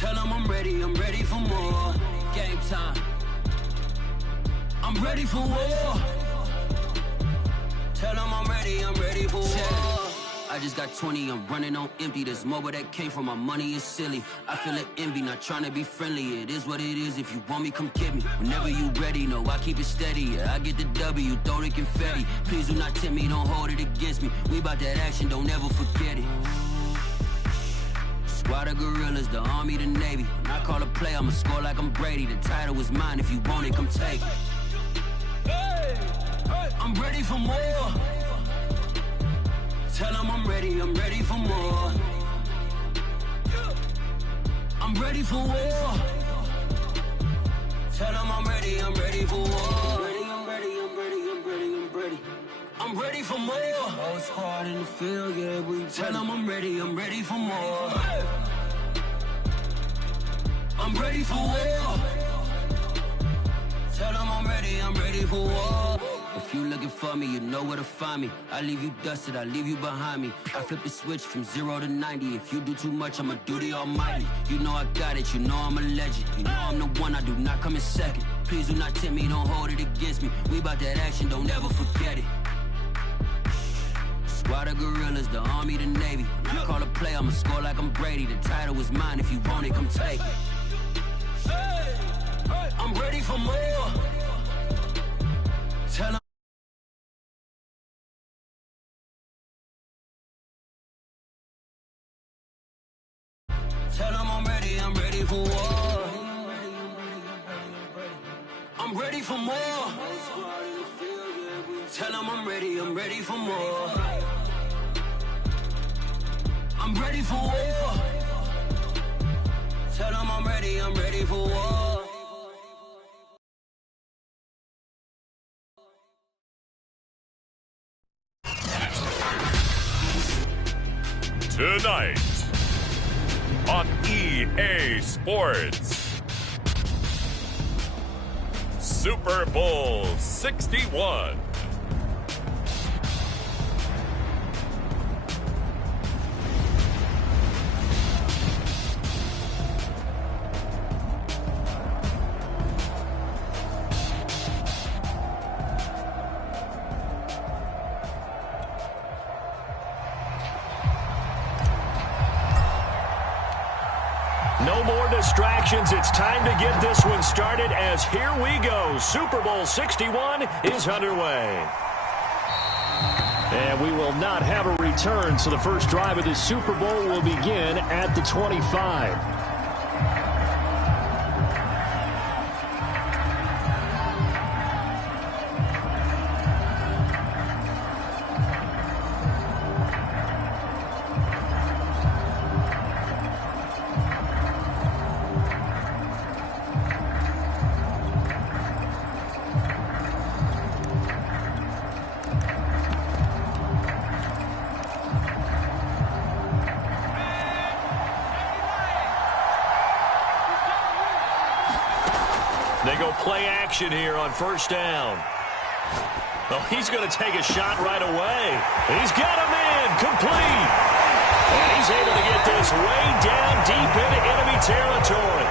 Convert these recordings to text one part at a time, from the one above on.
Tell them I'm ready for more. Game time. I'm ready for war. Tell them I'm ready for war. I just got 20, I'm running on empty. This mobile that came from my money is silly. I feel like envy, not trying to be friendly. It is what it is, if you want me, come get me. Whenever you ready, no, I keep it steady. Yeah, I get the W, throw the confetti. Please do not tempt me, don't hold it against me. We bout that action, don't ever forget it. Squad of gorillas, the army, the navy. When I call a play, I'ma score like I'm Brady. The title is mine, if you want it, come take it. I'm ready for more. Tell them I'm ready for more. I'm ready for war. Tell them I'm ready for war. I'm ready for more. Whole squad in the field, yeah, we tell them I'm ready for more. I'm ready for war. Tell them I'm ready for war. If you looking for me, you know where to find me. I leave you dusted, I leave you behind me. I flip the switch from 0 to 90. If you do too much, I'ma do the almighty. You know I got it, you know I'm a legend. You know I'm the one, I do not come in second. Please do not tempt me, don't hold it against me. We bout that action, don't ever forget it. Squad of gorillas, the army, the navy. When I call a play, I'ma score like I'm Brady. The title is mine, if you want it, come take it. I'm ready for more. Tell 'em I'm ready for war. I'm ready for more. Tell them I'm ready for more. I'm ready for war. Tell them I'm ready for war. Tonight on EA Sports, Super Bowl 61. No more distractions. It's time to get this one started as here we go. Super Bowl 61 is underway. And we will not have a return, so the first drive of this Super Bowl will begin at the 25. They go play action here on first down. Oh, he's going to take a shot right away. He's got him in, complete. And he's able to get this way down deep into enemy territory.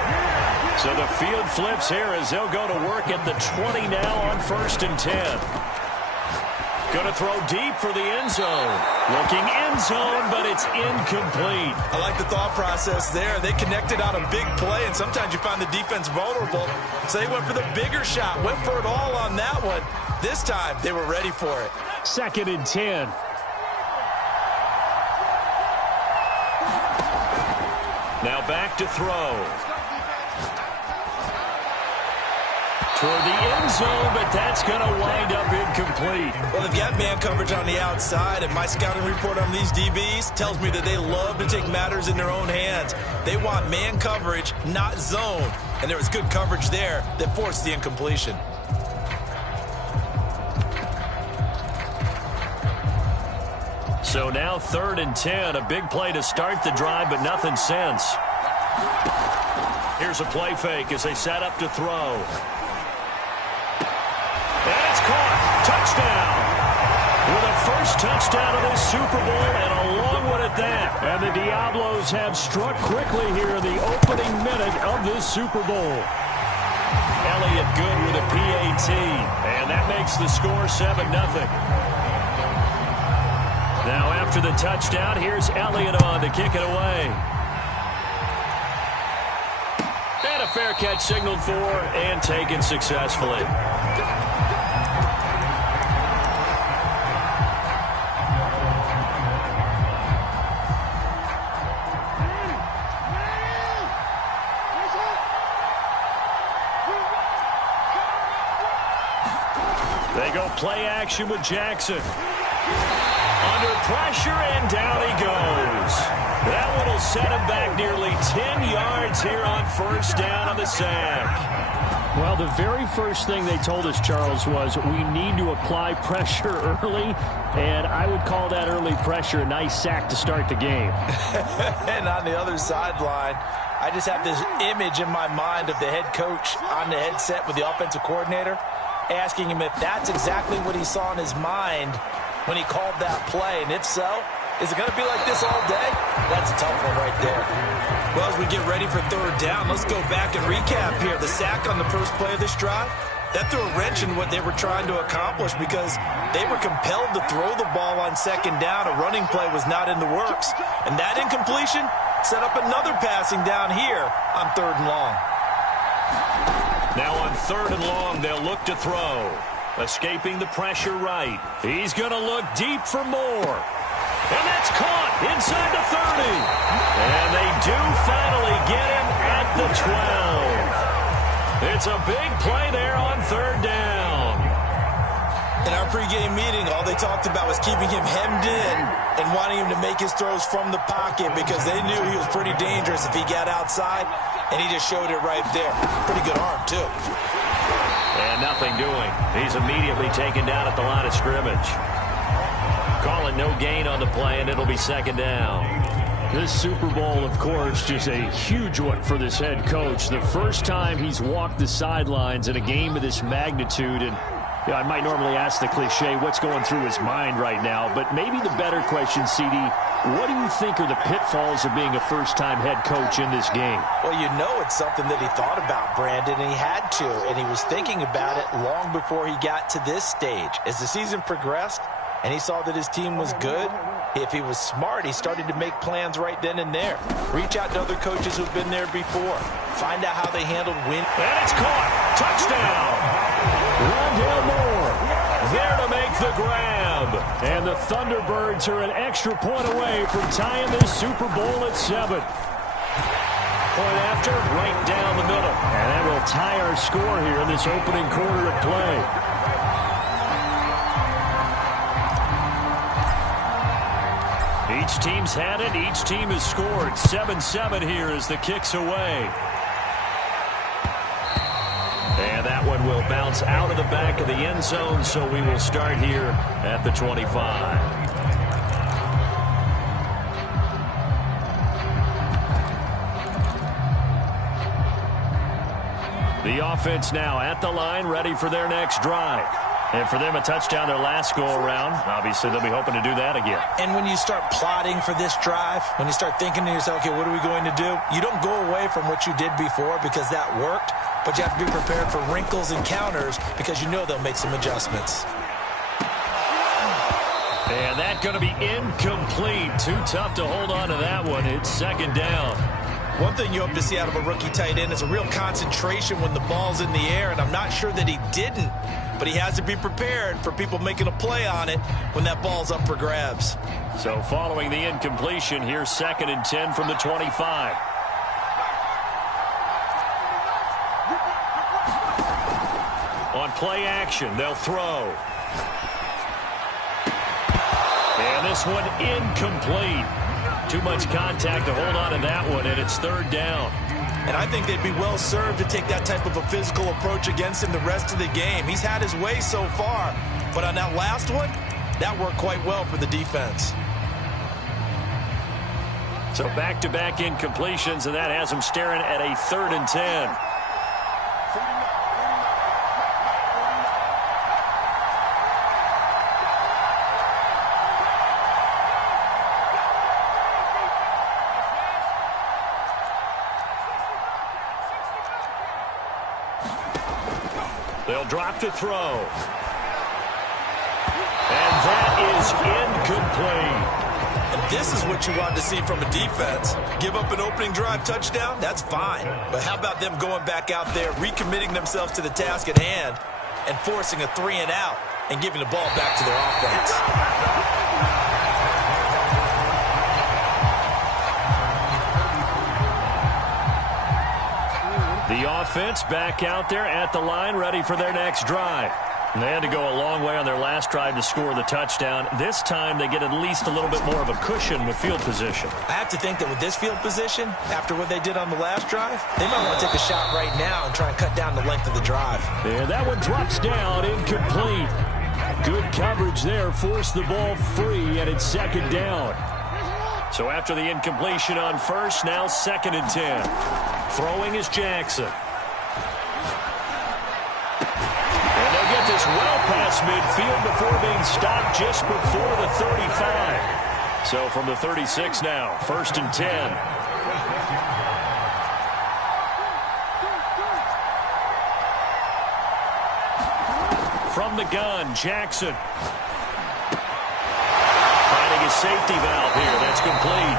So the field flips here as they'll go to work at the 20 now on 1st and 10. Going to throw deep for the end zone. Looking end zone, but it's incomplete. I like the thought process there. They connected on a big play, and sometimes you find the defense vulnerable. So they went for the bigger shot, went for it all on that one. This time, they were ready for it. 2nd and 10. Now back to throw. Toward the end zone, but that's going to wind up incomplete. Well, they've got man coverage on the outside, and my scouting report on these DBs tells me that they love to take matters in their own hands. They want man coverage, not zone. And there was good coverage there that forced the incompletion. So now 3rd and 10, a big play to start the drive, but nothing since. Here's a play fake as they set up to throw. And it's caught. Touchdown. with a first touchdown of this Super Bowl, and a long one at that. And the Diablos have struck quickly here in the opening minute of this Super Bowl. Elliott good with a PAT, and that makes the score 7-0. Now after the touchdown, here's Elliott on to kick it away. And a fair catch signaled for and taken successfully. They go play action with Jackson. Under pressure, and down he goes. That one will set him back nearly 10 yards here on first down on the sack. Well, the very first thing they told us, Charles, was we need to apply pressure early, and I would call that early pressure a nice sack to start the game. And on the other sideline, I just have this image in my mind of the head coach on the headset with the offensive coordinator, asking him if that's exactly what he saw in his mind when he called that play. And if so, is it going to be like this all day? That's a tough one right there. Well, as we get ready for third down, let's go back and recap here. The sack on the first play of this drive, that threw a wrench in what they were trying to accomplish because they were compelled to throw the ball on second down. A running play was not in the works. And that incompletion set up another passing down here on third and long. Now on third and long, they'll look to throw. Escaping the pressure right. He's going to look deep for more. And that's caught inside the 30. And they do finally get him at the 12. It's a big play there on third down. In our pregame meeting, all they talked about was keeping him hemmed in and wanting him to make his throws from the pocket because they knew he was pretty dangerous if he got outside, and he just showed it right there. Pretty good arm, too. And nothing doing. He's immediately taken down at the line of scrimmage. Calling no gain on the play, and it'll be second down. This Super Bowl, of course, just a huge one for this head coach. The first time he's walked the sidelines in a game of this magnitude, and you know, I might normally ask the cliche, what's going through his mind right now? But maybe the better question, CD, what do you think are the pitfalls of being a first-time head coach in this game? Well, you know it's something that he thought about, Brandon, and he had to. And he was thinking about it long before he got to this stage. As the season progressed and he saw that his team was good, if he was smart, he started to make plans right then and there. Reach out to other coaches who've been there before. Find out how they handled win. And it's caught. Touchdown. Rondale Moore there to make the grab. And the Thunderbirds are an extra point away from tying this Super Bowl at 7. Point after, right down the middle. And that will tie our score here in this opening quarter of play. Each team's had it. Each team has scored. 7-7 here as the kick's away. And that one will bounce out of the back of the end zone, so we will start here at the 25. The offense now at the line, ready for their next drive. And for them, a touchdown their last go-around. Obviously, they'll be hoping to do that again. And when you start plotting for this drive, when you start thinking to yourself, okay, what are we going to do? You don't go away from what you did before because that worked, but you have to be prepared for wrinkles and counters because you know they'll make some adjustments. And that's going to be incomplete. Too tough to hold on to that one. It's second down. One thing you hope to see out of a rookie tight end is a real concentration when the ball's in the air, and I'm not sure that he didn't, but he has to be prepared for people making a play on it when that ball's up for grabs. So following the incompletion, here's 2nd and 10 from the 25. On play action, they'll throw. And this one incomplete. Too much contact to hold on to that one, and it's third down. And I think they'd be well served to take that type of a physical approach against him the rest of the game. He's had his way so far, but on that last one, that worked quite well for the defense. So back-to-back incompletions, and that has him staring at a 3rd and 10. They'll drop to throw. And that is incomplete. And this is what you want to see from a defense. Give up an opening drive touchdown, that's fine. But how about them going back out there, recommitting themselves to the task at hand, and forcing a 3-and-out and giving the ball back to their offense? The offense back out there at the line, ready for their next drive. And they had to go a long way on their last drive to score the touchdown. This time they get at least a little bit more of a cushion with field position. I have to think that with this field position, after what they did on the last drive, they might want to take a shot right now and try and cut down the length of the drive. And that one drops down, incomplete. Good coverage there, forced the ball free, and it's second down. So after the incompletion on first, now 2nd and 10. Throwing is Jackson. And they'll get this well past midfield before being stopped just before the 35. So from the 36 now, 1st and 10. From the gun, Jackson. Finding his safety valve here. That's complete.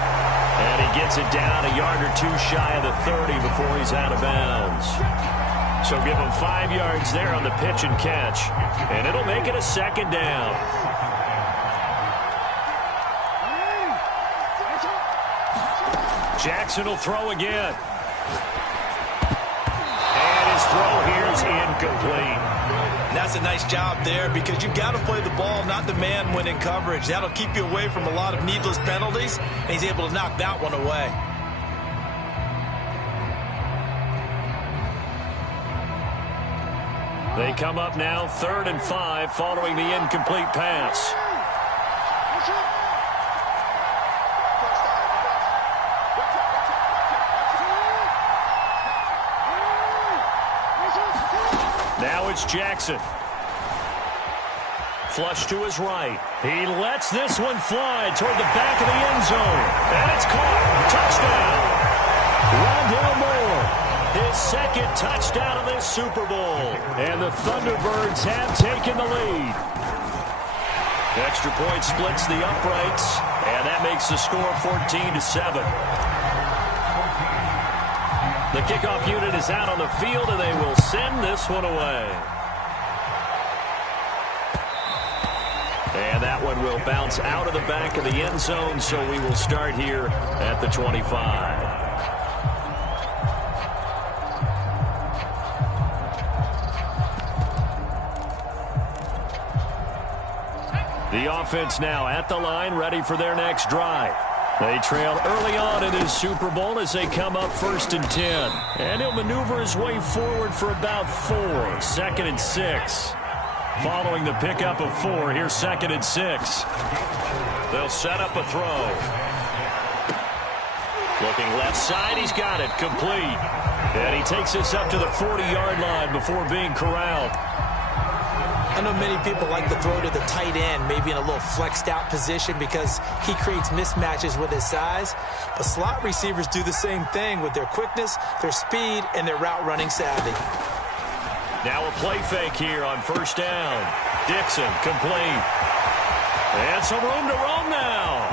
And he gets it down a yard or two shy of the 30 before he's out of bounds. So give him 5 yards there on the pitch and catch. And it'll make it a 2nd down. Jackson will throw again. And his throw here is incomplete. And that's a nice job there because you've got to play the ball, not the man when in coverage. That'll keep you away from a lot of needless penalties, and he's able to knock that one away. They come up now 3rd and 5 following the incomplete pass. Now it's Jackson. Flush to his right. He lets this one fly toward the back of the end zone. And it's caught. Touchdown. Rondale Moore. His 2nd touchdown of this Super Bowl. And the Thunderbirds have taken the lead. Extra point splits the uprights. And that makes the score 14-7. The kickoff unit is out on the field, and they will send this one away. And that one will bounce out of the back of the end zone, so we will start here at the 25. The offense now at the line, ready for their next drive. They trail early on in this Super Bowl as they come up 1st and 10. And he'll maneuver his way forward for about 4. 2nd and 6. Following the pickup of 4, here's 2nd and 6. They'll set up a throw. Looking left side, he's got it, complete. And he takes this up to the 40-yard line before being corralled. I know many people like to throw to the tight end, maybe in a little flexed out position because he creates mismatches with his size. But slot receivers do the same thing with their quickness, their speed, and their route running savvy. Now a play fake here on 1st down. Dixon, complete. And some room to roam now.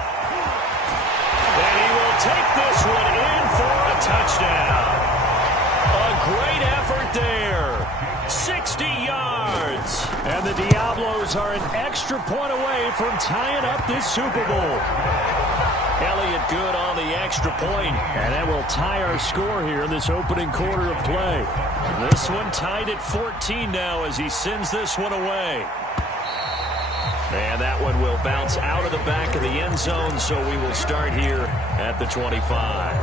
And he will take this one in for a touchdown. A great effort there. 60 yards. And the Diablos are an extra point away from tying up this Super Bowl. Elliott good on the extra point. And that will tie our score here in this opening quarter of play. This one tied at 14 now as he sends this one away. And that one will bounce out of the back of the end zone, so we will start here at the 25.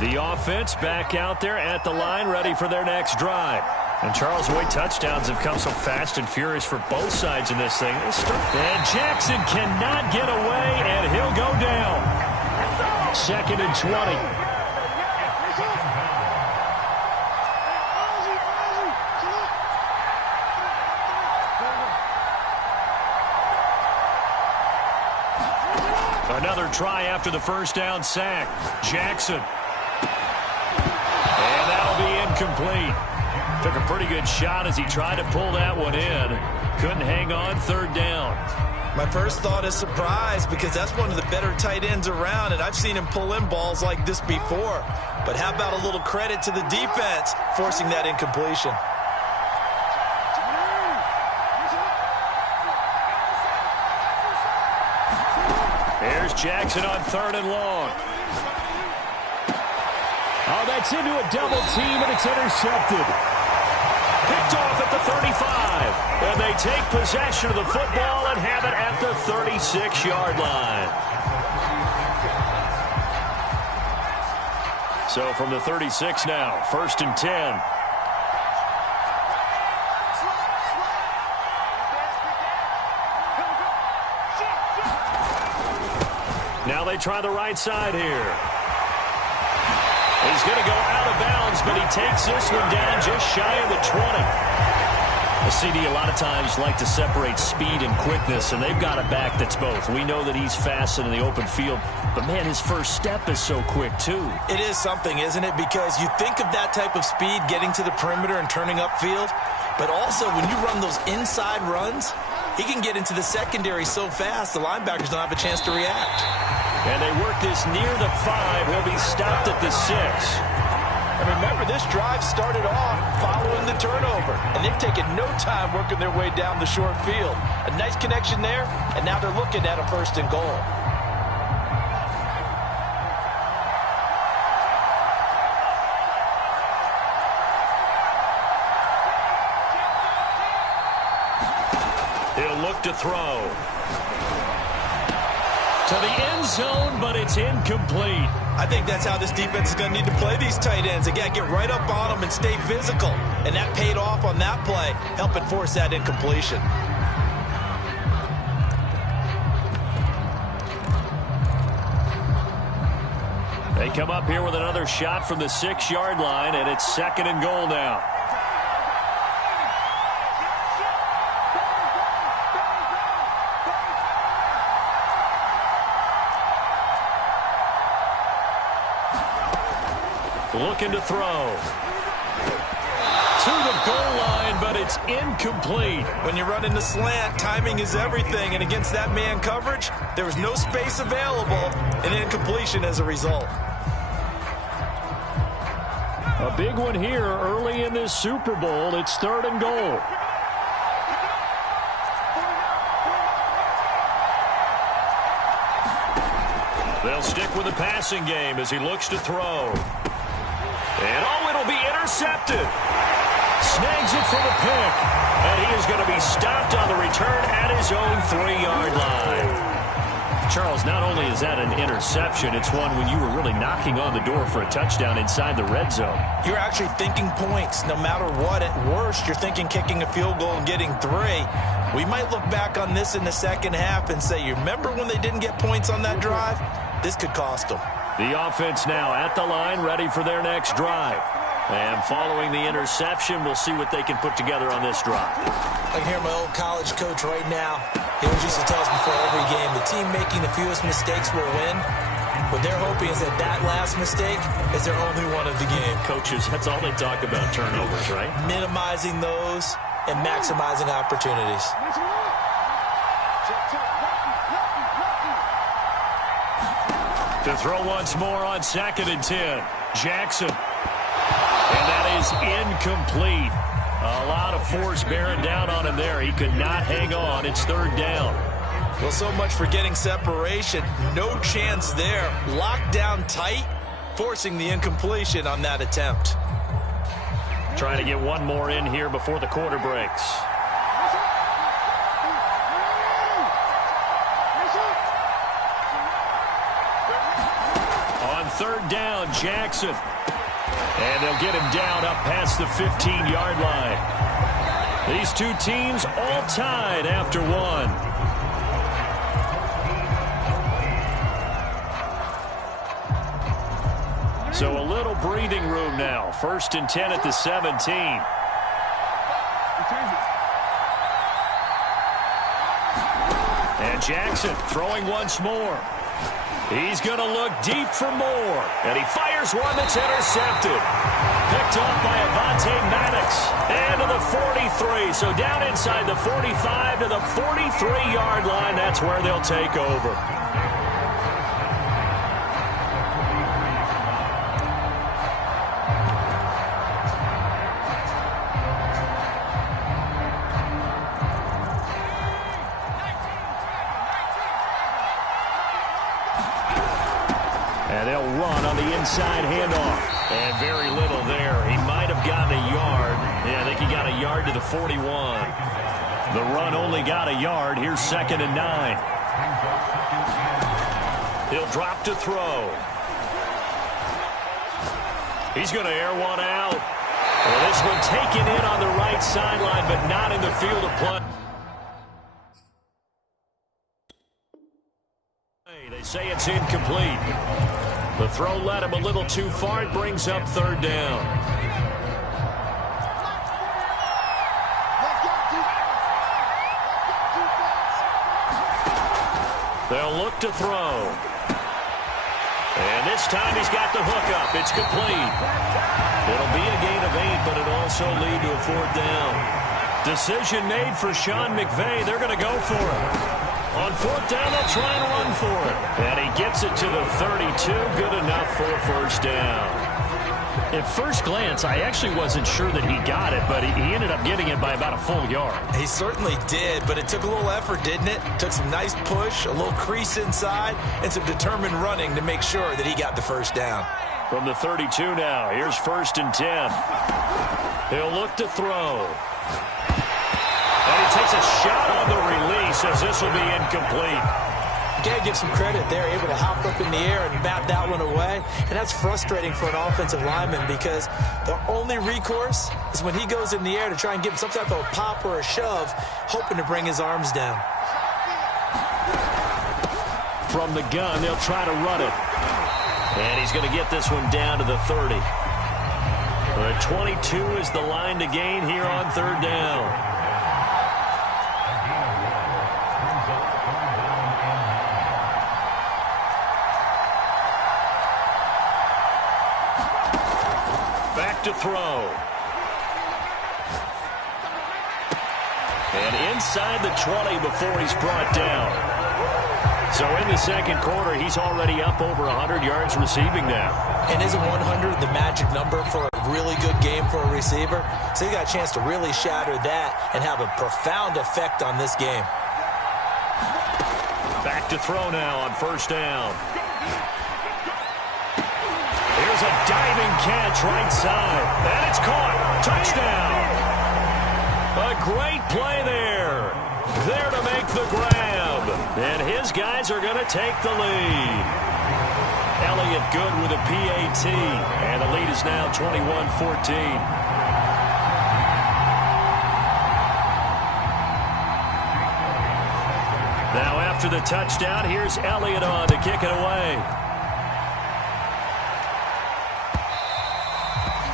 The offense back out there at the line, ready for their next drive. And Charles, the way touchdowns have come so fast and furious for both sides in this thing. And Jackson cannot get away, and he'll go down. 2nd and 20. Another try after the first down sack. Jackson. And that'll be incomplete. Took a pretty good shot as he tried to pull that one in. Couldn't hang on, third down. My first thought is surprise because that's one of the better tight ends around, and I've seen him pull in balls like this before. But how about a little credit to the defense forcing that incompletion? Here's Jackson on third and long. Oh, that's into a double team, and it's intercepted. Picked off at the 35. And they take possession of the football and have it at the 36-yard line. So from the 36 now, 1st and 10. Now they try the right side here. He's going to go out of bounds, but he takes this one down just shy of the 20. The CD a lot of times like to separate speed and quickness, and they've got a back that's both. We know that he's fast in the open field, but, man, his first step is so quick, too. It is something, isn't it? Because you think of that type of speed getting to the perimeter and turning upfield, but also when you run those inside runs, he can get into the secondary so fast the linebackers don't have a chance to react. And they work this near the 5. He'll be stopped at the 6. And remember, this drive started off following the turnover, and they've taken no time working their way down the short field. A nice connection there, and now they're looking at a 1st and goal. He'll look to throw. To the end zone, but it's incomplete. I think that's how this defense is going to need to play these tight ends. Again, get right up on them and stay physical. And that paid off on that play, helping force that incompletion. They come up here with another shot from the 6-yard line, and it's 2nd and goal now. Looking to throw. To the goal line, but it's incomplete. When you run in the slant, timing is everything. And against that man coverage, there was no space available, and incompletion as a result. A big one here early in this Super Bowl. It's 3rd and goal. They'll stick with the passing game as he looks to throw. And, oh, it'll be intercepted. Snags it for the pick. And he is going to be stopped on the return at his own 3-yard line. Charles, not only is that an interception, it's one when you were really knocking on the door for a touchdown inside the red zone. You're actually thinking points. No matter what, at worst, you're thinking kicking a field goal and getting 3. We might look back on this in the second half and say, you remember when they didn't get points on that drive? This could cost them. The offense now at the line, ready for their next drive. And following the interception, we'll see what they can put together on this drive. I can hear my old college coach right now. He always used to tell us before every game, the team making the fewest mistakes will win. What they're hoping is that that last mistake is their only one of the game. Coaches, that's all they talk about, turnovers, right? Minimizing those and maximizing opportunities. To throw once more on 2nd and 10. Jackson. And that is incomplete. A lot of force bearing down on him there. He could not hang on. It's 3rd down. Well, so much for getting separation. No chance there. Locked down tight, forcing the incompletion on that attempt. Trying to get one more in here before the quarter breaks. On 3rd down, Jackson. And they'll get him down up past the 15-yard line. These two teams all tied after one. So a little breathing room now. 1st and 10 at the 17. And Jackson throwing once more. He's going to look deep for more. And he fires one that's intercepted. Picked off by Avonte Maddox. And to the 43. So down inside the 45 to the 43-yard line. That's where they'll take over. And they'll run on the inside handoff. And very little there. He might have gotten a yard. Yeah, I think he got a yard to the 41. The run only got a yard. Here's 2nd and 9. He'll drop to throw. He's going to air one out. Well, this one taken in on the right sideline, but not in the field of play. They say it's incomplete. The throw led him a little too far. It brings up 3rd down. They'll look to throw. And this time he's got the hook up. It's complete. It'll be a gain of 8, but it'll also lead to a 4th down. Decision made for Sean McVay. They're going to go for it. On 4th down, they'll try and run for it. And he gets it to the 32. Good enough for a 1st down. At first glance, I actually wasn't sure that he got it, but he ended up getting it by about a full yard. He certainly did, but it took a little effort, didn't it? Took some nice push, a little crease inside, and some determined running to make sure that he got the 1st down. From the 32 now, here's 1st and 10. He'll look to throw. And he takes a shot on the release as this will be incomplete. You got to give some credit there, able to hop up in the air and bat that one away. And that's frustrating for an offensive lineman because the only recourse is when he goes in the air to try and give some type of a pop or a shove, hoping to bring his arms down. From the gun, they'll try to run it. And he's going to get this one down to the 30. The 22 is the line to gain here on 3rd down. Back to throw. And inside the 20 before he's brought down. So in the 2nd quarter, he's already up over 100 yards receiving now. And isn't 100 the magic number for a really good game for a receiver? So he got a chance to really shatter that and have a profound effect on this game. Back to throw now on 1st down. Here's a diving catch right side. And it's caught. Touchdown. A great play there. There to make the grab. And his guys are going to take the lead. Elliott good with a PAT. And the lead is now 21-14. Now after the touchdown, here's Elliott on to kick it away.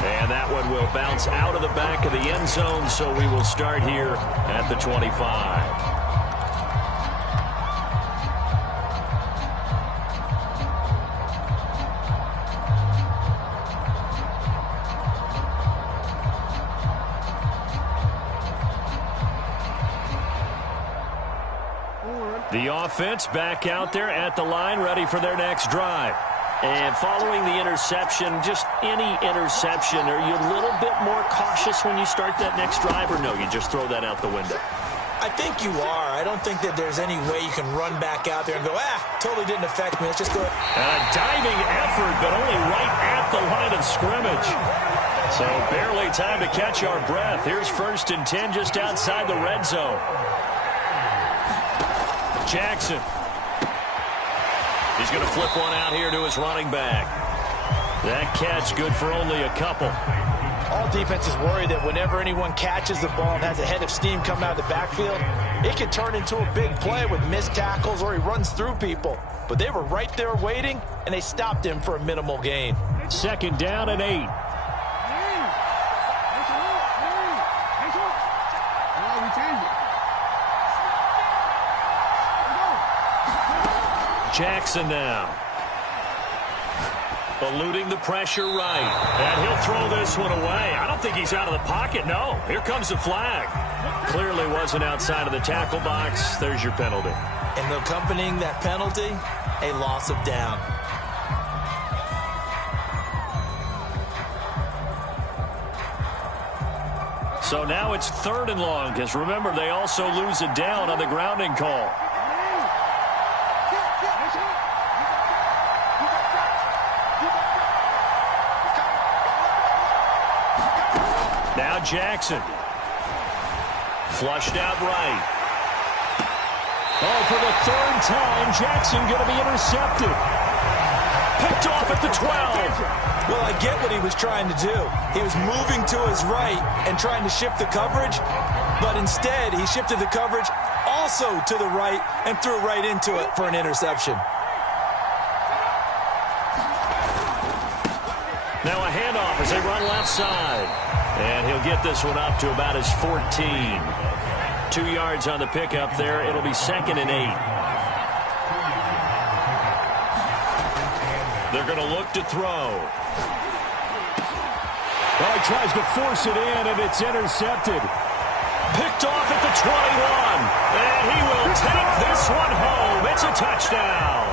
And that one will bounce out of the back of the end zone, so we will start here at the 25. The offense back out there at the line, ready for their next drive. And following the interception, just any interception, are you a little bit more cautious when you start that next drive, or no, you just throw that out the window? I think you are. I don't think that there's any way you can run back out there and go, totally didn't affect me. Let's just go. And a diving effort, but only right at the line of scrimmage. So barely time to catch our breath. Here's 1st and 10 just outside the red zone. Jackson. He's going to flip one out here to his running back. That catch good for only a couple. All defenses worry that whenever anyone catches the ball and has a head of steam coming out of the backfield, it can turn into a big play with missed tackles or he runs through people. But they were right there waiting, and they stopped him for a minimal gain. 2nd down and 8. Jackson now. Eluding the pressure right. And he'll throw this one away. I don't think he's out of the pocket. No. Here comes the flag. Clearly wasn't outside of the tackle box. There's your penalty. And accompanying that penalty, a loss of down. So now it's 3rd and long, because remember, they also lose it down on the grounding call. Now Jackson. Flushed out right. Oh, for the 3rd time, Jackson going to be intercepted. Picked off at the 12. Well, I get what he was trying to do. He was moving to his right and trying to shift the coverage, but instead he shifted the coverage also to the right and threw right into it for an interception. Now a handoff as they run left side. And he'll get this one up to about his 14. 2 yards on the pickup there. It'll be 2nd and 8. They're going to look to throw. Well, he tries to force it in, and it's intercepted. Picked off at the 21. And he will take this one home. It's a touchdown.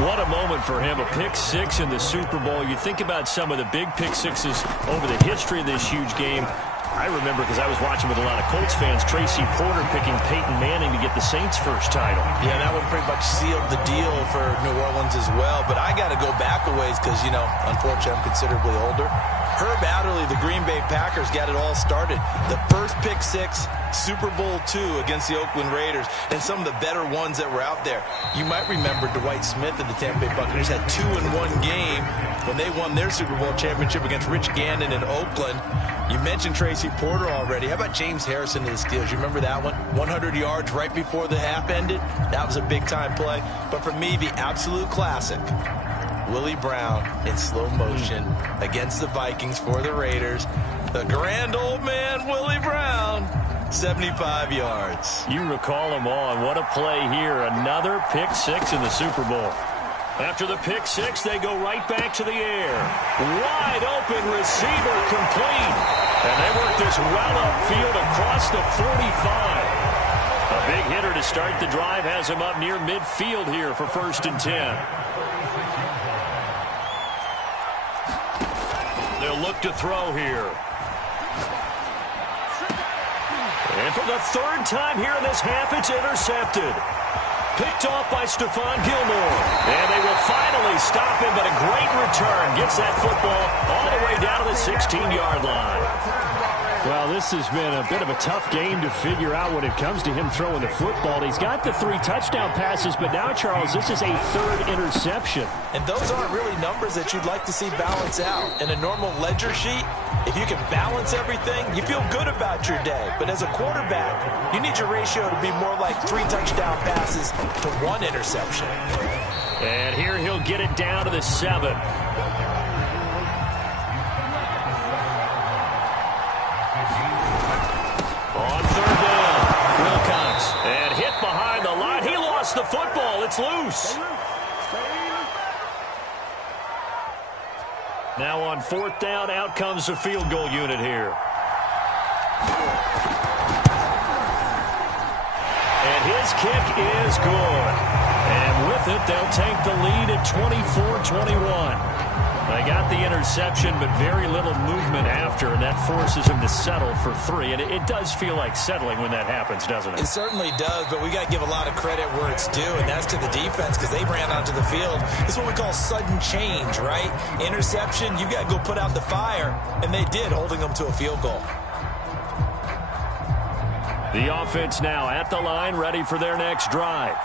What a moment for him, a pick 6 in the Super Bowl. You think about some of the big pick 6s over the history of this huge game. I remember, because I was watching with a lot of Colts fans, Tracy Porter picking Peyton Manning to get the Saints' first title. Yeah, that one pretty much sealed the deal for New Orleans as well. But I got to go back a ways because, you know, unfortunately I'm considerably older. Herb Adderley, the Green Bay Packers, got it all started. The first pick 6, Super Bowl II against the Oakland Raiders, and some of the better ones that were out there. You might remember Dwight Smith and the Tampa Bay Buccaneers had 2-in-1 game when they won their Super Bowl championship against Rich Gannon in Oakland. You mentioned Tracy Porter already. How about James Harrison and the Steelers? You remember that one? 100 yards right before the half ended? That was a big-time play. But for me, the absolute classic, Willie Brown in slow motion against the Vikings for the Raiders. The grand old man, Willie Brown, 75 yards. You recall them all, and what a play here. Another pick 6 in the Super Bowl. After the pick 6, they go right back to the air. Wide open receiver complete. And they work this well upfield across the 45. A big hitter to start the drive has him up near midfield here for 1st and 10. They'll look to throw here. And for the 3rd time here in this half, it's intercepted. Picked off by Stephon Gilmore. And they will finally stop him, but a great return. Gets that football all the way down to the 16-yard line. Well, this has been a bit of a tough game to figure out when it comes to him throwing the football. He's got the 3 touchdown passes, but now, Charles, this is a 3rd interception. And those aren't really numbers that you'd like to see balance out. In a normal ledger sheet, if you can balance everything, you feel good about your day. But as a quarterback, you need your ratio to be more like 3 touchdown passes to 1 interception. And here he'll get it down to the 7. On 3rd down, Wilcox. And hit behind the line. He lost the football. It's loose. Now on 4th down, out comes the field goal unit here. And his kick is good. And with it, they'll take the lead at 24-21. They got the interception, but very little movement after, and that forces him to settle for 3. And it does feel like settling when that happens, doesn't it? It certainly does, but we got to give a lot of credit where it's due, and that's to the defense because they ran onto the field. It's what we call sudden change, right? Interception, you got to go put out the fire, and they did, holding them to a field goal. The offense now at the line, ready for their next drive.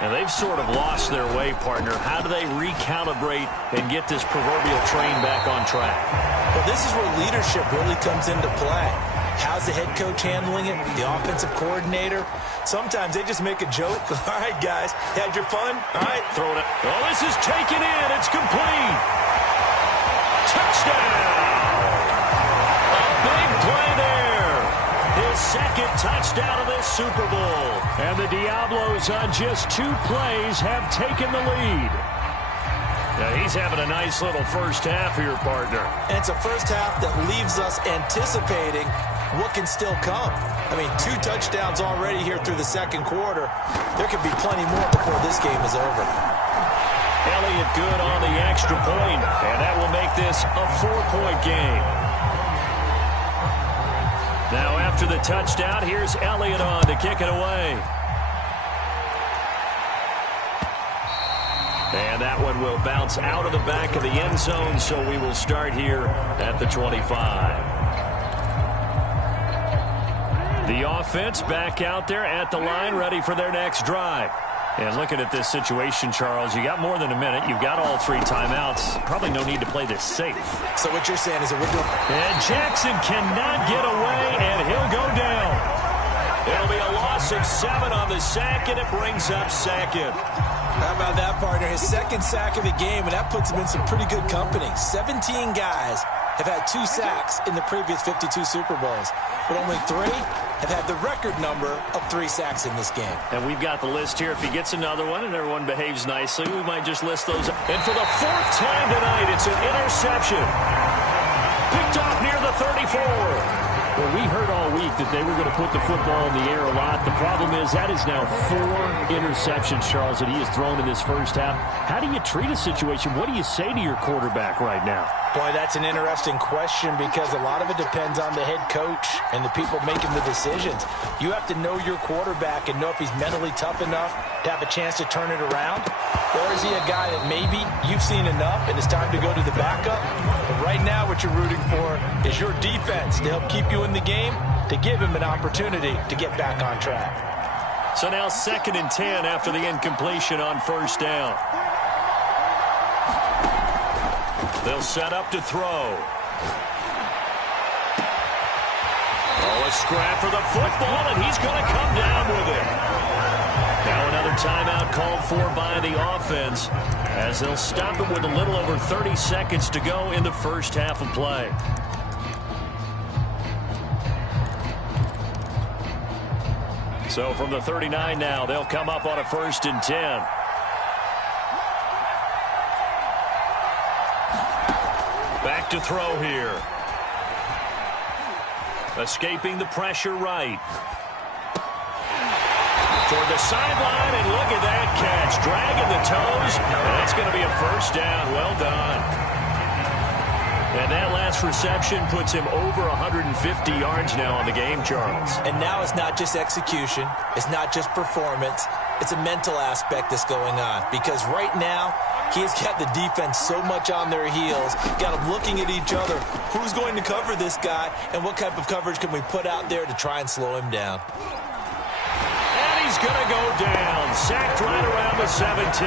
And they've sort of lost their way, partner. How do they recalibrate and get this proverbial train back on track? Well, this is where leadership really comes into play. How's the head coach handling it? The offensive coordinator? Sometimes they just make a joke. All right, guys, had your fun? All right, throw it up. Oh, this is taken in. It's complete. Touchdown. A big play there. His second touchdown of this Super Bowl. And the Diablos on just 2 plays have taken the lead. Yeah, he's having a nice little first half here, partner. And it's a first half that leaves us anticipating what can still come. I mean, 2 touchdowns already here through the second quarter. There could be plenty more before this game is over. Elliott good on the extra point, and that will make this a 4-point game. Now after the touchdown, here's Elliott on to kick it away. And that one will bounce out of the back of the end zone, so we will start here at the 25. The offense back out there at the line, ready for their next drive. And looking at this situation, Charles, you got more than a minute. You've got all 3 timeouts. Probably no need to play this safe. So what you're saying is that we're doing... And Jackson cannot get away, and he'll go down. It'll be a loss of 7 on the sack, and it brings up second. How about that, partner? His second sack of the game, and that puts him in some pretty good company. 17 guys have had 2 sacks in the previous 52 Super Bowls, but only 3 have had the record number of 3 sacks in this game. And we've got the list here. If he gets another one and everyone behaves nicely, we might just list those. And for the 4th time tonight, it's an interception. Picked off near the 34. Well, we heard all week that they were going to put the football in the air a lot. The problem is that is now 4 interceptions, Charles, that he has thrown in this first half. How do you treat a situation? What do you say to your quarterback right now? Boy, that's an interesting question because a lot of it depends on the head coach and the people making the decisions. You have to know your quarterback and know if he's mentally tough enough to have a chance to turn it around. Or is he a guy that maybe you've seen enough and it's time to go to the backup? But right now what you're rooting for is your defense to help keep you in the game, to give him an opportunity to get back on track. So now 2nd and 10 after the incompletion on first down. They'll set up to throw. Oh, a scrap for the football, and he's going to come down with it. Now another timeout called for by the offense as they'll stop it with a little over 30 seconds to go in the first half of play. So from the 39 now, they'll come up on a 1st and 10. Back to throw here. Escaping the pressure right. Toward the sideline, and look at that catch. Dragging the toes, and that's going to be a first down. Well done. And that last reception puts him over 150 yards now on the game, Charles. And now it's not just execution. It's not just performance. It's a mental aspect that's going on. Because right now, he's got the defense so much on their heels, got them looking at each other. Who's going to cover this guy, and what type of coverage can we put out there to try and slow him down? And he's going to go down. Sacked right around the 17.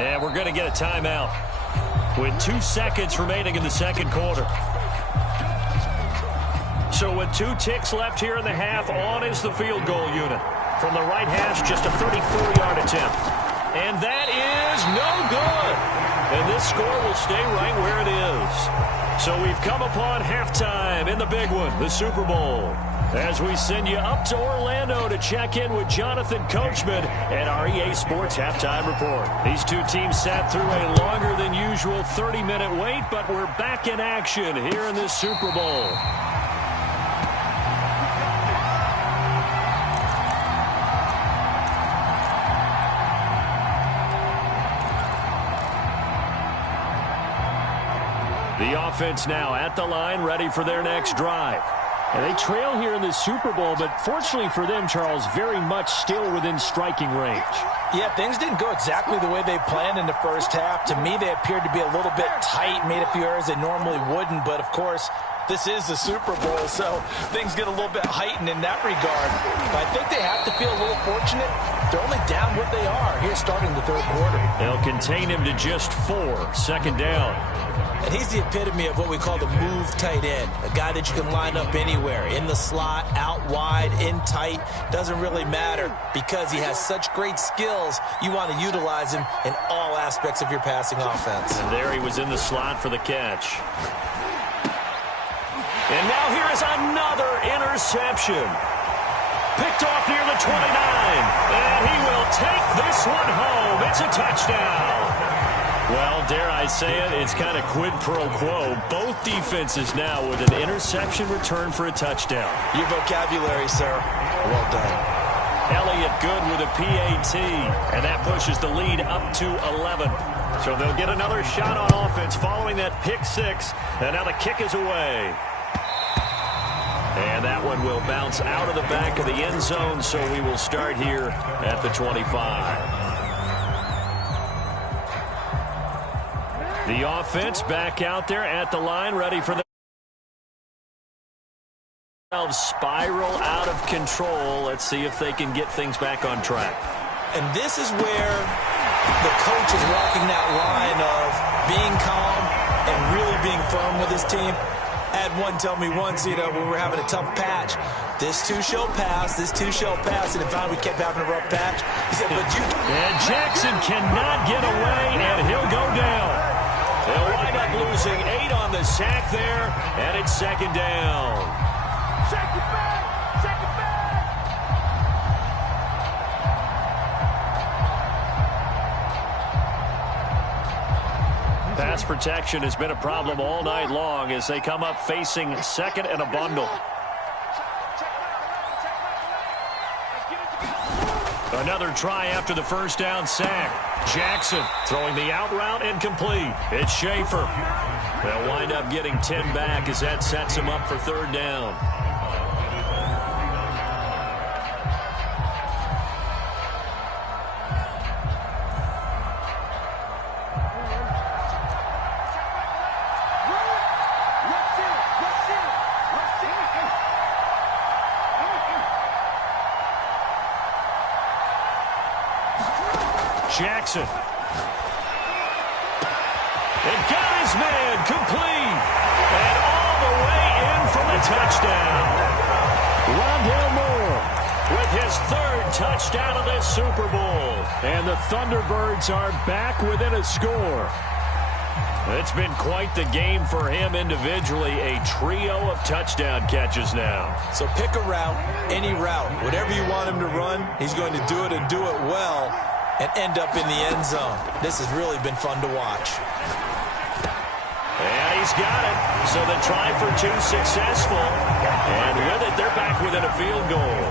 And we're going to get a timeout with 2 seconds remaining in the second quarter. So with 2 ticks left here in the half, on is the field goal unit. From the right hash, just a 34-yard attempt. And that is no good. And this score will stay right where it is. So we've come upon halftime in the big one, the Super Bowl. As we send you up to Orlando to check in with Jonathan Coachman and our EA Sports Halftime Report. These 2 teams sat through a longer than usual 30-minute wait, but we're back in action here in this Super Bowl. The offense now at the line, ready for their next drive. And they trail here in this Super Bowl, but fortunately for them, Charles, very much still within striking range. Yeah, things didn't go exactly the way they planned in the first half. To me, they appeared to be a little bit tight, made a few errors they normally wouldn't. But, of course, This is the Super Bowl, so things get a little bit heightened in that regard. But I think they have to feel a little fortunate. They're only down what they are here starting the third quarter. They'll contain him to just 4, second down. And he's the epitome of what we call the move tight end, a guy that you can line up anywhere, in the slot, out wide, in tight. Doesn't really matter because he has such great skills. You want to utilize him in all aspects of your passing offense. And there he was in the slot for the catch. And now here is another interception. Picked off near the 29. And he will take this one home. It's a touchdown. Well, dare I say it, it's kind of quid pro quo. Both defenses now with an interception return for a touchdown. Your vocabulary, sir. Well done. Elliott good with a PAT. And that pushes the lead up to 11. So they'll get another shot on offense following that pick 6. And now the kick is away. And that one will bounce out of the back of the end zone, so we will start here at the 25. The offense back out there at the line, ready for the spiral out of control. Let's see if they can get things back on track. And this is where the coach is walking that line of being calm and really being firm with his team. I had one tell me once, when we were having a tough patch, this too shall pass, and if finally we kept having a rough patch, he said, but you... And Jackson cannot get away, and he'll go down. They'll wind up losing 8 on the sack there, and it's second down. Second back! Pass protection has been a problem all night long as they come up facing second and a bundle. Another try after the first down sack. Jackson throwing the out route incomplete. It's Schaefer. They'll wind up getting 10 back as that sets them up for third down. Jackson. And got his man complete. And all the way in for the touchdown. Rondale Moore with his 3rd touchdown of this Super Bowl. And the Thunderbirds are back within a score. It's been quite the game for him individually. A trio of touchdown catches now. So pick a route, any route. Whatever you want him to run, he's going to do it and do it well and end up in the end zone. This has really been fun to watch. And he's got it. So the try for 2 successful. And with it, they're back within a field goal.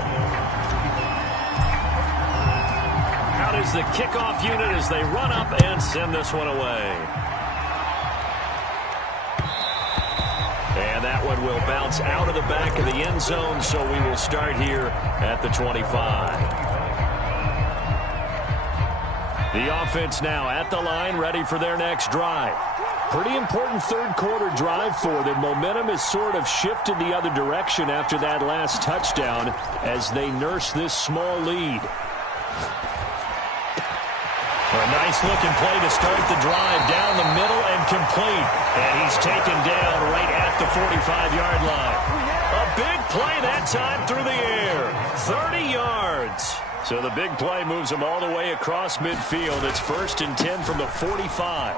Out is the kickoff unit as they run up and send this one away. And that one will bounce out of the back of the end zone, so we will start here at the 25. The offense now at the line, ready for their next drive. Pretty important third quarter drive for them. Momentum has sort of shifted the other direction after that last touchdown as they nurse this small lead. A nice-looking play to start the drive down the middle and complete. And he's taken down right at the 45-yard line. A big play that time through the air. 30 yards. So the big play moves him all the way across midfield. It's 1st and 10 from the 45.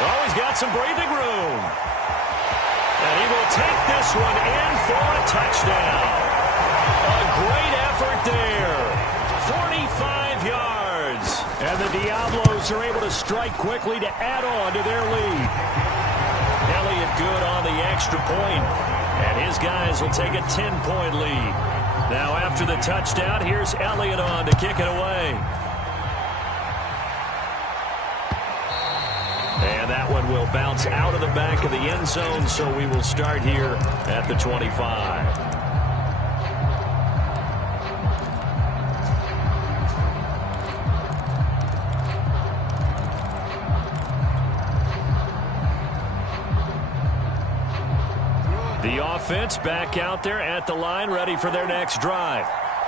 Oh, he's got some breathing room. And he will take this one in for a touchdown. A great effort there. 45 yards. And the Diablos are able to strike quickly to add on to their lead. Elliott good on the extra point. And his guys will take a 10-point lead. Now after the touchdown, here's Elliott on to kick it away. And that one will bounce out of the back of the end zone, so we will start here at the 25. offense back out there at the line, ready for their next drive.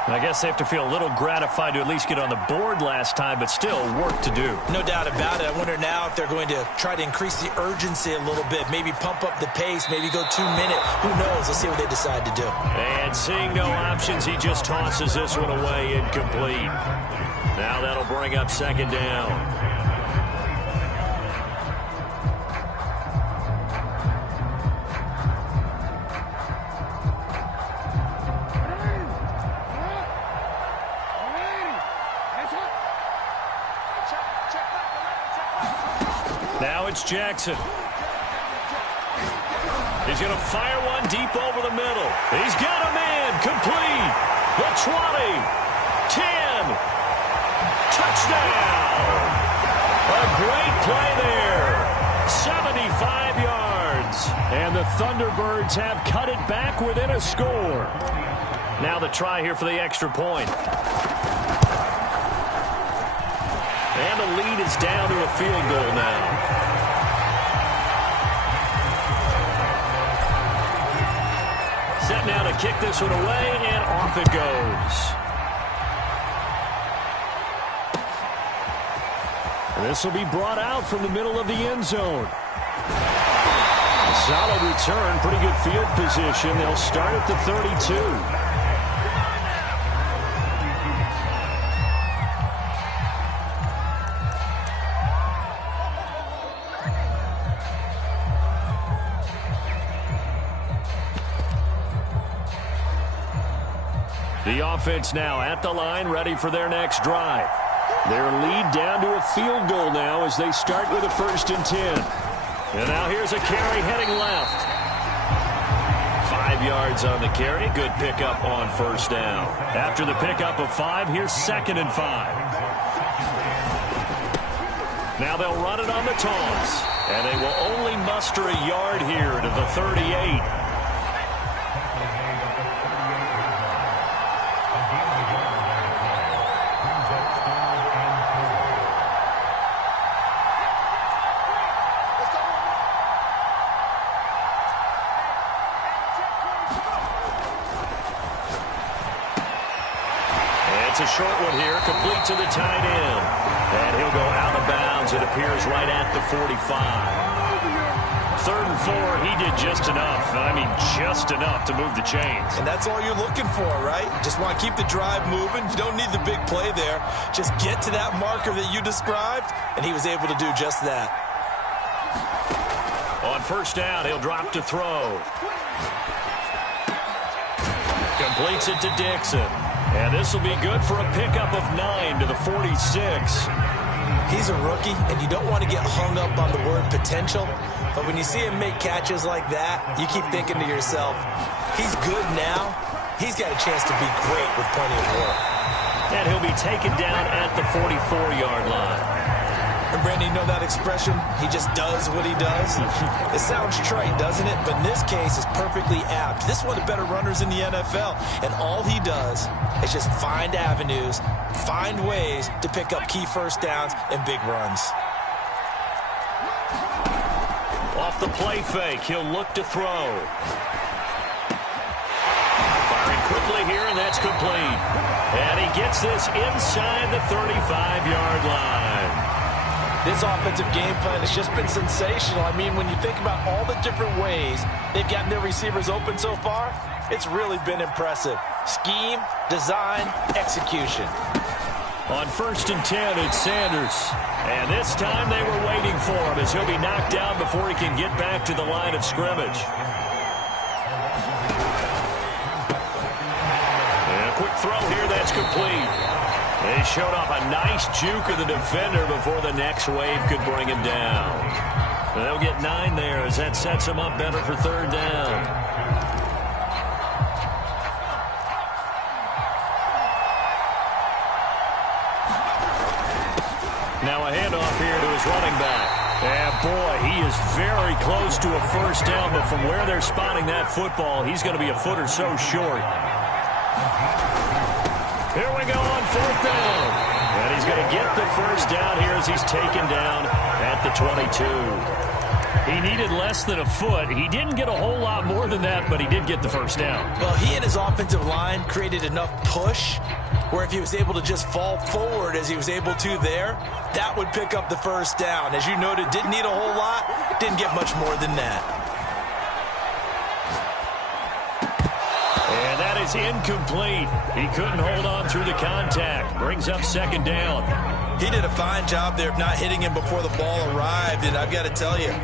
I guess they have to feel a little gratified to at least get on the board last time, but still work to do. No doubt about it. I wonder now if they're going to try to increase the urgency a little bit, maybe pump up the pace, maybe go 2 minutes. Who knows? Let's see what they decide to do. And seeing no options, he just tosses this one away, incomplete. Now that'll bring up second down. Now it's Jackson. He's going to fire one deep over the middle. He's got a man complete. The 20, 10, touchdown. A great play there. 75 yards. And the Thunderbirds have cut it back within a score. Now the try here for the extra point. And the lead is down to a field goal now. Set now to kick this one away, and off it goes. And this will be brought out from the middle of the end zone. A solid return, pretty good field position. They'll start at the 32. The offense now at the line, ready for their next drive. Their lead down to a field goal now as they start with a 1st and 10. And now here's a carry heading left. 5 yards on the carry. Good pickup on 1st down. After the pickup of 5, here's 2nd and 5. Now they'll run it on the toss. And they will only muster a yard here to the 38. It's a short one here, complete to the tight end. And he'll go out of bounds, it appears, right at the 45. 3rd and 4, he did just enough. I mean, just enough to move the chains. And that's all you're looking for, right? Just want to keep the drive moving. You don't need the big play there. Just get to that marker that you described, and he was able to do just that. On 1st down, he'll drop to throw. Completes it to Dixon. And this will be good for a pickup of 9 to the 46. He's a rookie, and you don't want to get hung up on the word potential. But when you see him make catches like that, you keep thinking to yourself, he's good now. He's got a chance to be great with plenty of work. And he'll be taken down at the 44-yard line. And Brandon, you know that expression? He just does what he does. It sounds trite, doesn't it? But in this case, it's perfectly apt. This is one of the better runners in the NFL. And all he does is just find avenues, find ways to pick up key 1st downs and big runs. Off the play fake, he'll look to throw. Firing quickly here, and that's complete. And he gets this inside the 35-yard line. This offensive game plan has just been sensational. I mean, when you think about all the different ways they've gotten their receivers open so far, it's really been impressive. Scheme, design, execution. On 1st and 10, it's Sanders. And this time they were waiting for him as he'll be knocked down before he can get back to the line of scrimmage. And a quick throw here, that's complete. They showed off a nice juke of the defender before the next wave could bring him down. They'll get 9 there as that sets them up better for 3rd down. Now a handoff here to his running back. And boy, he is very close to a 1st down, but from where they're spotting that football, he's going to be a foot or so short. Here we go on 4th down. And he's going to get the 1st down here as he's taken down at the 22. He needed less than a foot. He didn't get a whole lot more than that, but he did get the first down. Well, he and his offensive line created enough push where if he was able to just fall forward as he was able to there, that would pick up the first down. As you noted, didn't need a whole lot, didn't get much more than that. And that is incomplete. He couldn't hold on through the contact. Brings up second down. He did a fine job there of not hitting him before the ball arrived, and I've got to tell you,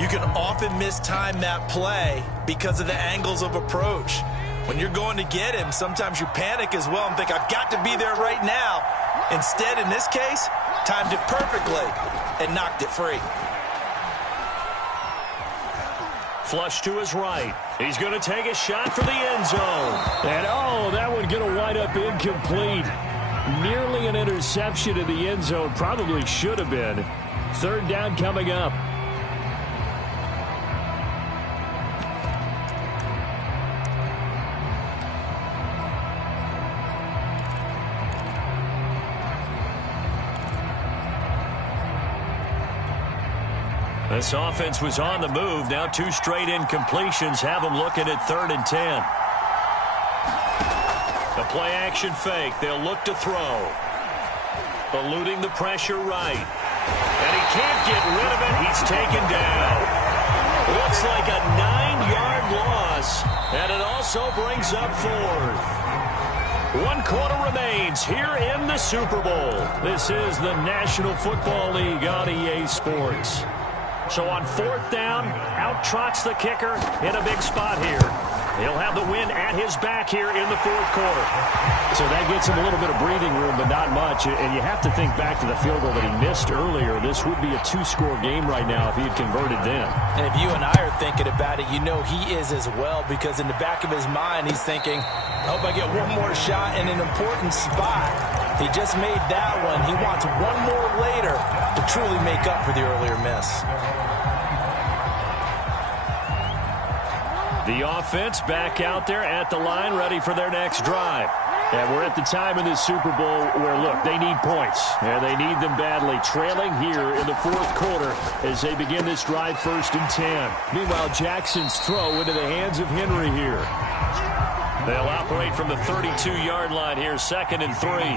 you can often mistime that play because of the angles of approach. When you're going to get him, sometimes you panic as well and think, I've got to be there right now. Instead, in this case, timed it perfectly and knocked it free. Flush to his right. He's going to take a shot for the end zone. And, oh, that one going to wind up incomplete. Nearly an interception in the end zone. Probably should have been. Third down coming up. This offense was on the move. Now 2 straight incompletions have them looking at 3rd and 10. The play action fake. They'll look to throw. Eluding the pressure right. And he can't get rid of it. He's taken down. Looks like a 9-yard loss. And it also brings up 4th. 1 quarter remains here in the Super Bowl. This is the National Football League on EA Sports. So on 4th down, out trots the kicker in a big spot here. He'll have the win at his back here in the 4th quarter. So that gets him a little bit of breathing room, but not much. And you have to think back to the field goal that he missed earlier. This would be a 2-score game right now if he had converted then. And if you and I are thinking about it, you know he is as well, because in the back of his mind, he's thinking, I hope I get one more shot in an important spot. He just made that one. He wants one more later to truly make up for the earlier miss. The offense back out there at the line, ready for their next drive. And we're at the time in this Super Bowl where, look, they need points. And they need them badly. Trailing here in the 4th quarter as they begin this drive 1st and 10. Meanwhile, Jackson's throw into the hands of Henry here. They'll operate from the 32-yard line here, 2nd and 3.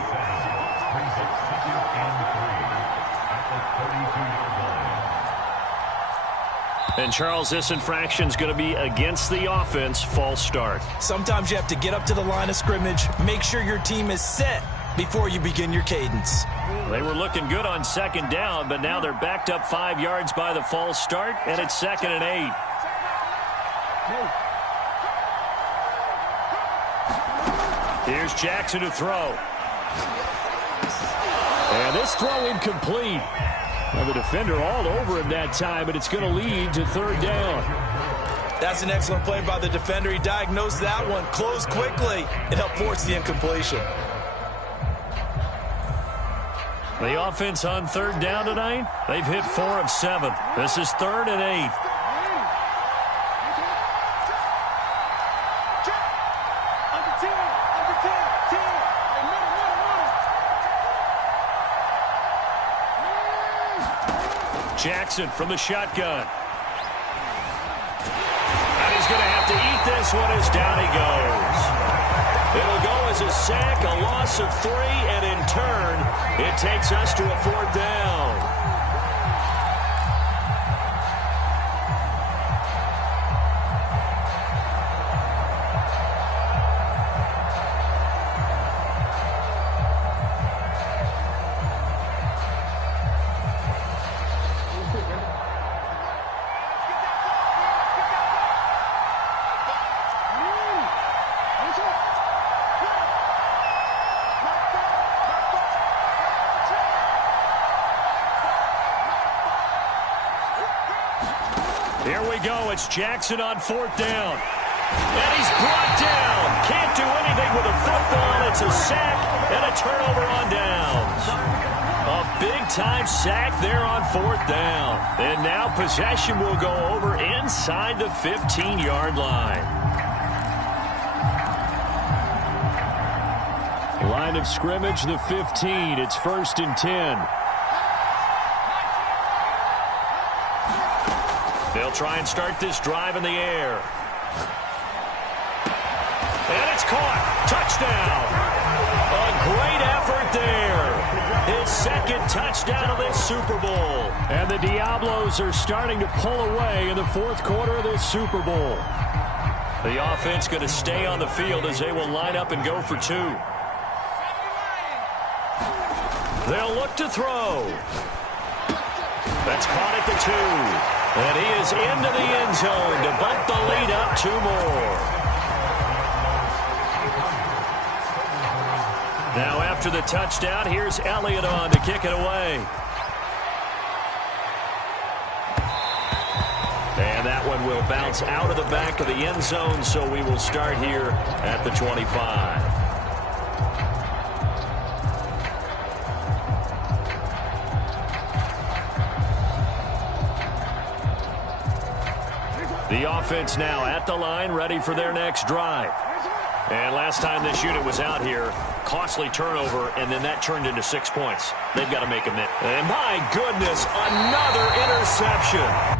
And, Charles, this infraction's going to be against the offense. False start. Sometimes you have to get up to the line of scrimmage, make sure your team is set before you begin your cadence. They were looking good on 2nd down, but now they're backed up 5 yards by the false start, and it's 2nd and 8. Here's Jackson to throw. And this throw incomplete. Now the defender all over him that time, but it's going to lead to 3rd down. That's an excellent play by the defender. He diagnosed that one, closed quickly, and helped force the incompletion. The offense on 3rd down tonight, they've hit 4 of 7. This is 3rd and 8. Jackson from the shotgun. And he's going to have to eat this one as down he goes. It'll go as a sack, a loss of 3, and in turn, it takes us to a 4th down. Here we go. It's Jackson on 4th down. And he's brought down. Can't do anything with a football. It's a sack and a turnover on downs. A big-time sack there on 4th down. And now possession will go over inside the 15-yard line. Line of scrimmage, the 15. It's 1st and 10. They'll try and start this drive in the air. And it's caught. Touchdown. A great effort there. His second touchdown of this Super Bowl. And the Diablos are starting to pull away in the fourth quarter of this Super Bowl. The offense going to stay on the field as they will line up and go for two. They'll look to throw. That's caught at the 2. And he is into the end zone to bump the lead up 2 more. Now after the touchdown, here's Elliott on to kick it away. And that one will bounce out of the back of the end zone, so we will start here at the 25. The offense now at the line, ready for their next drive. And last time this unit was out here, costly turnover, and then that turned into 6 points. They've got to make a minute. And my goodness, another interception.